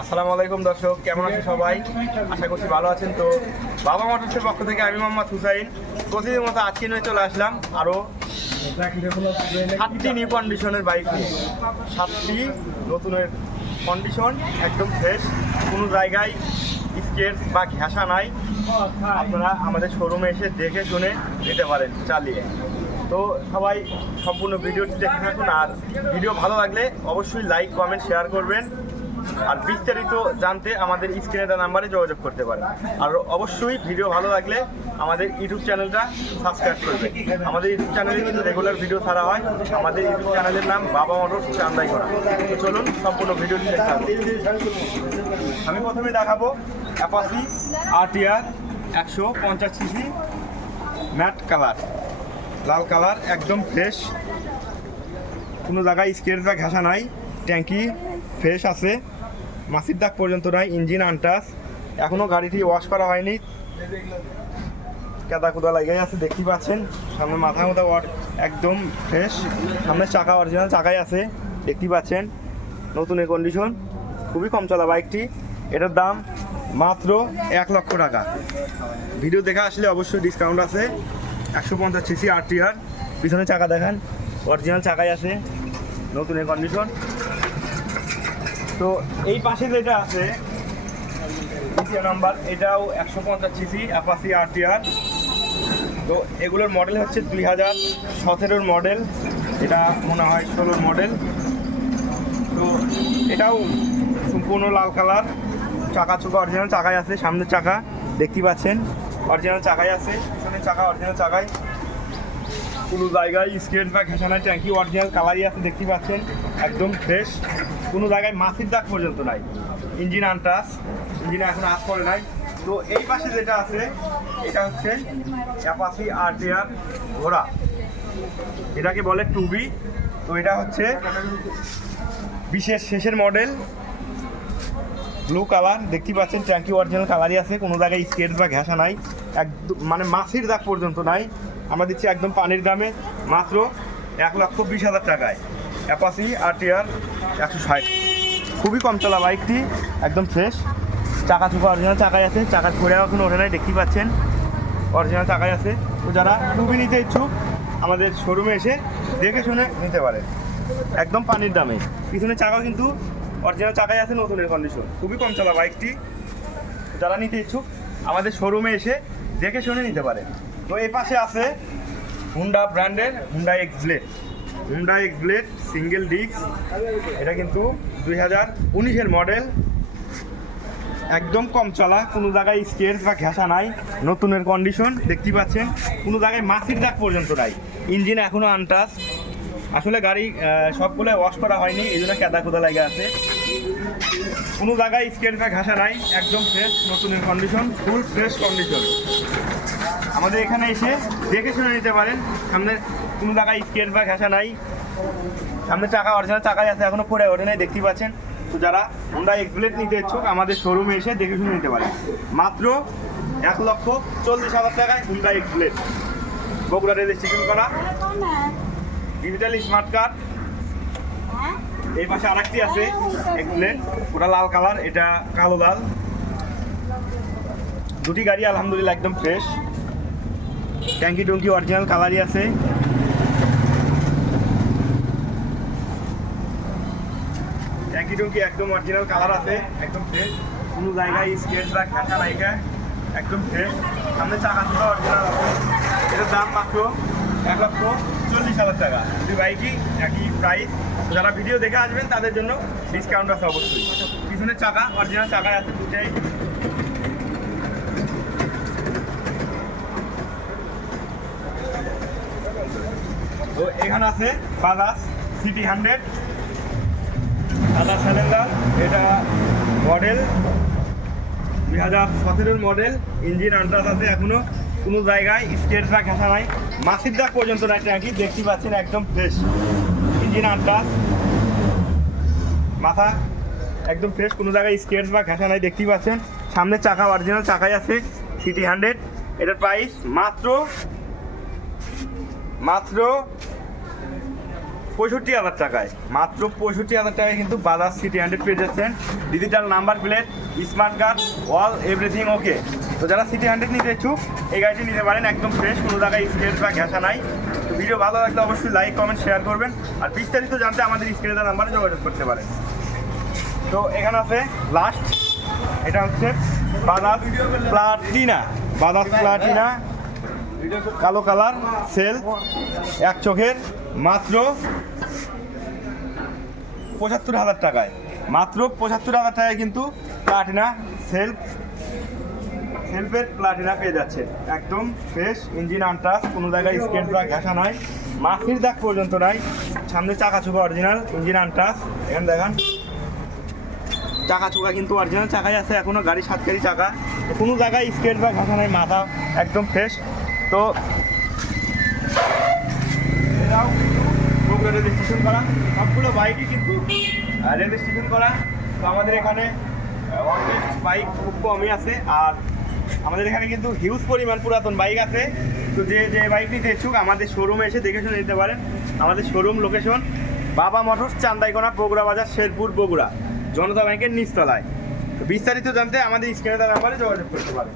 আসসালামু আলাইকুম দর্শক, কেমন আছেন সবাই? আশা করছি ভালো আছেন তো। বাবা মোটরসের পক্ষ থেকে আমি মোহাম্মদ হুসাইন। প্রতিদিন মতো আজকে নিয়ে চলে আসলাম আরও সাতটি নিউ কন্ডিশনের বাইক সাতটি নতুনের কন্ডিশন একদম ফ্রেশ কোনো জায়গায় স্কেচ বা ঘেঁষা নাই। আপনারা আমাদের শোরুমে এসে দেখে শুনে নিতে পারেন চালিয়ে। তো সবাই সম্পূর্ণ ভিডিওটি দেখে থাকুন। আর ভিডিও ভালো লাগলে অবশ্যই লাইক কমেন্ট শেয়ার করবেন। আর বিস্তারিত জানতে আমাদের স্ক্রিনে দেওয়া নাম্বারে যোগাযোগ করতে পারেন। আর অবশ্যই ভিডিও ভালো লাগলে আমাদের ইউটিউব চ্যানেলটা সাবস্ক্রাইব করবেন আমাদের ইউটিউব চ্যানেলে কিন্তু রেগুলার ভিডিও ছাড়া হয়। আমাদের ইউটিউব চ্যানেলের নাম বাবা মোটর চান্দাই করা। তো চলুন, সম্পূর্ণ ভিডিওটি দেখতে। আমি প্রথমে দেখাবো অ্যাপাসি আরটিআর একশো পঞ্চাশ সিসি ম্যাট কালার লাল কালার একদম ফ্রেশ কোনো জায়গায় স্কেচ বা ঘাসা নাই। ট্যাঙ্কি ফ্রেশ আছে। মাসির দাগ পর্যন্ত নাই, ইঞ্জিন আনটাস এখনও গাড়িটি ওয়াশ করা হয়নি। কাদা কুদা লাগে আছে দেখতে পাচ্ছেন। সামনে মাথা ওয়াট একদম ফ্রেশ সামনে চাকা অরিজিনাল চাকাই আছে দেখতে পাচ্ছেন। নতুন এ কন্ডিশন খুবই কম চলা বাইকটি। এটার দাম মাত্র এক লক্ষ টাকা। ভিডিও দেখা আসলে অবশ্যই ডিসকাউন্ট আছে। একশো পঞ্চাশ সিসি আর টিআর পিছনে চাকা দেখান অরিজিনাল চাকাই আছে, নতুন এ কন্ডিশন তো এই পাশে যেটা আছে, দ্বিতীয় নাম্বার, এটাও একশো পঞ্চাশ সিসি অ্যাপাসি আর টিআর তো এগুলোর মডেল হচ্ছে দুই হাজার সতেরোর মডেল, এটা মনে হয় ষোলোর মডেল। তো এটাও সম্পূর্ণ লাল কালার, চাকা চোখা অরিজিনাল চাকাই আছে, সামনের চাকা দেখতে পাচ্ছেন, অরিজিনাল চাকাই আছে, পিছনের চাকা অরিজিনাল চাকাই। কোনো জায়গায় স্কেট বা ঘেঁষানা ট্যাঙ্কি অরিজিনাল কালারই আছে, দেখতে পাচ্ছেন, একদম ফ্রেশ কোনো জায়গায় মাছির দাগ পর্যন্ত নাই। ইঞ্জিন আনটাস, ইঞ্জিনে এখন আস করে নাই। তো এই পাশে যেটা আছে, এটা হচ্ছে অ্যাপাসি আরটিআর ঘোড়া। এটাকে বলে টুবি তো এটা হচ্ছে বিশেষ, শেষের মডেল। ব্লু কালার দেখতে পাচ্ছেন, ট্যাঙ্কি অরিজিনাল কালারই আছে। কোনো জায়গায় স্কেচ বা ঘেঁষা নাই। একদম মানে মাছির দাগ পর্যন্ত নাই। আমরা দিচ্ছি একদম পানির দামে। মাত্র এক লক্ষ বিশ হাজার টাকায়। অ্যাপাসি আর আরটিআর একশো ষাট। খুবই কম চলা বাইকটি, একদম ফ্রেশ চাকা চুকা অরিজিনাল চাকাই আছে, চাকা ছড়ে এখন ওঠে নাই দেখতেই পাচ্ছেন। অরিজিনাল চাকাই আছে। তো যারা টুবি নিতে ইচ্ছুক, আমাদের শোরুমে এসে দেখে শুনে নিতে পারে একদম পানির দামে। পিছনে চাকাও কিন্তু অরিজিনাল চাকাই আছে, নতুনের কন্ডিশন খুবই কম চলা বাইকটি। যারা নিতে ইচ্ছুক, আমাদের শোরুমে এসে দেখে শুনে নিতে পারে তো এই পাশে আছে হুন্ডা ব্র্যান্ডের Honda X Blade Honda X Blade single disc এটা কিন্তু দুই হাজার উনিশের মডেল একদম কম চলা, কোনো জায়গায় স্কেচ বা ঘেঁষা নাই, নতুনের কন্ডিশন দেখতেই পাচ্ছেন, কোনো জায়গায় মাছির দাগ পর্যন্ত নাই। ইঞ্জিন এখনও আনটাস আসলে গাড়ি সবগুলো ওয়াশ করা হয়নি, এই জন্য কেদা কোদা লাগে আছে। কোনো জায়গায় স্কেচ বা ঘাসা নাই, একদম ফ্রেশ নতুনের কন্ডিশন ফুল ফ্রেশ কন্ডিশন আমাদের এখানে এসে দেখে শুনে নিতে পারেন। সামনে কোনো জায়গায় স্কেট বা ঘাসা নাই। সামনে চাকা অরিজিনাল চাকাই আছে, এখনও পরে ওঠে নাই, দেখতেই পাচ্ছেন। তো যারা হোন্ডা এক্সপ্লেট নিতে ইচ্ছুক, আমাদের শোরুমে এসে দেখে শুনে নিতে পারেন। মাত্র এক লক্ষ চল্লিশ হাজার টাকায় হুন্ডা এক্সপ্লেট বগুড়া রেজিস্ট্রেশন করা। ডিজিটাল স্মার্ট কার্ড এই পাশে আরেকটি আছে এক্সপ্লেট ওটা লাল কালার এটা কালো লাল। দুটি গাড়ি আলহামদুলিল্লাহ একদম ফ্রেশ ট্যাঙ্কি টুঙ্কি অরিজিনাল কালারই আছে। ট্যাঙ্কি টুঙ্কি একদম অরিজিনাল কালার আছে, একদম ফ্রেশ কোনো জায়গায় স্কেচ বা খাঁচা নাইকা একদম ফ্রেশ সামনে চাকা চুকা অরিজিনাল আছে। এটার দাম মাত্র এক লক্ষ চল্লিশ হাজার টাকা। দুই বাইকই একই প্রাইস যারা ভিডিও দেখে আসবেন, তাদের জন্য ডিসকাউন্ট আছে অবশ্যই। পিছনের চাকা, অরিজিনাল চাকায় আছে দুটাই তো এখানে আছে বাজাজ সিটি হান্ড্রেড সাদা স্যালেন্ডার এটা মডেল দুই হাজার সতেরোর মডেল ইঞ্জিন আন্টাস আছে এখনও। কোনো জায়গায় স্কেচ বা নাই। মাসির দাগ পর্যন্ত নাই ট্যাঙ্কি, দেখতে পাচ্ছেন একদম ফ্রেশ ইঞ্জিন আন্টাস মাথা একদম ফ্রেশ কোনো জায়গায় স্কেচ বা ঘেঁষা নাই দেখতেই পাচ্ছেন। সামনে চাকা অরিজিনাল চাকাই আছে সিটি হান্ড্রেড এটার প্রাইস মাত্র মাত্র পঁয়ষট্টি হাজার টাকায়। মাত্র পঁয়ষট্টি হাজার টাকায় কিন্তু বাজাজ সিটি হান্ড্রেড পেয়ে যাচ্ছেন। Digital number plate smart card all everything okay তো যারা সিটি হান্ড্রেড নিতে ইচ্ছুক, এই গাড়িটি নিতে পারেন একদম ফ্রেশ কোনো জায়গায় স্ক্রেচ বা ঘেঁষা নাই। তো ভিডিও ভালো লাগলে অবশ্যই লাইক কমেন্ট শেয়ার করবেন। আর বিস্তারিত জানতে আমাদের স্ক্রিনে নাম্বারে যোগাযোগ করতে পারেন। তো এখানে আছে লাস্ট এটা হচ্ছে বাজাজ প্লাটিনা বাজাজ প্লাটিনা কালো কালার, সেল, এক চোখের, মাত্র পঁচাত্তর হাজার টাকায়। মাত্র পঁচাত্তর হাজার টাকায় কিন্তু প্লাটিনা সেলফ, সেলফের প্লাটিনা পেয়ে যাচ্ছে। একদম ফ্রেশ ইঞ্জিন আনটাস, কোনো জায়গায় স্কেট বা ঘেঁষা নাই মাফির দাগ পর্যন্ত নাই। সামনে চাকা চুকা অরিজিনাল ইঞ্জিন আনটাস। এখানে দেখান চাকা চুকা কিন্তু অরিজিনাল চাকাই আছে, এখনও গাড়ি সাতকারি চাকা। কোনো জায়গায় স্কেট বা ঘাসা নাই, মাথা একদম ফ্রেশ তো এরাও কিন্তু রেজিস্ট্রেশন করা, সবগুলো বাইকই কিন্তু রেজিস্ট্রেশন করা। তো আমাদের এখানে বাইক খুব কমই আছে, আর আমাদের এখানে কিন্তু হিউজ পরিমাণ পুরাতন বাইক আছে। তো যে যে বাইক নিতে ইচ্ছুক আমাদের শোরুমে এসে দেখে শুনে নিতে পারেন। আমাদের showroom location Baba Motors, Chandaikona, Bogura বাজার, শেরপুর, বগুড়া, জনতা ব্যাংকের নিচতলায়। বিস্তারিত জানতে আমাদের স্ক্রিনে তার নাম্বারে যোগাযোগ করতে পারেন।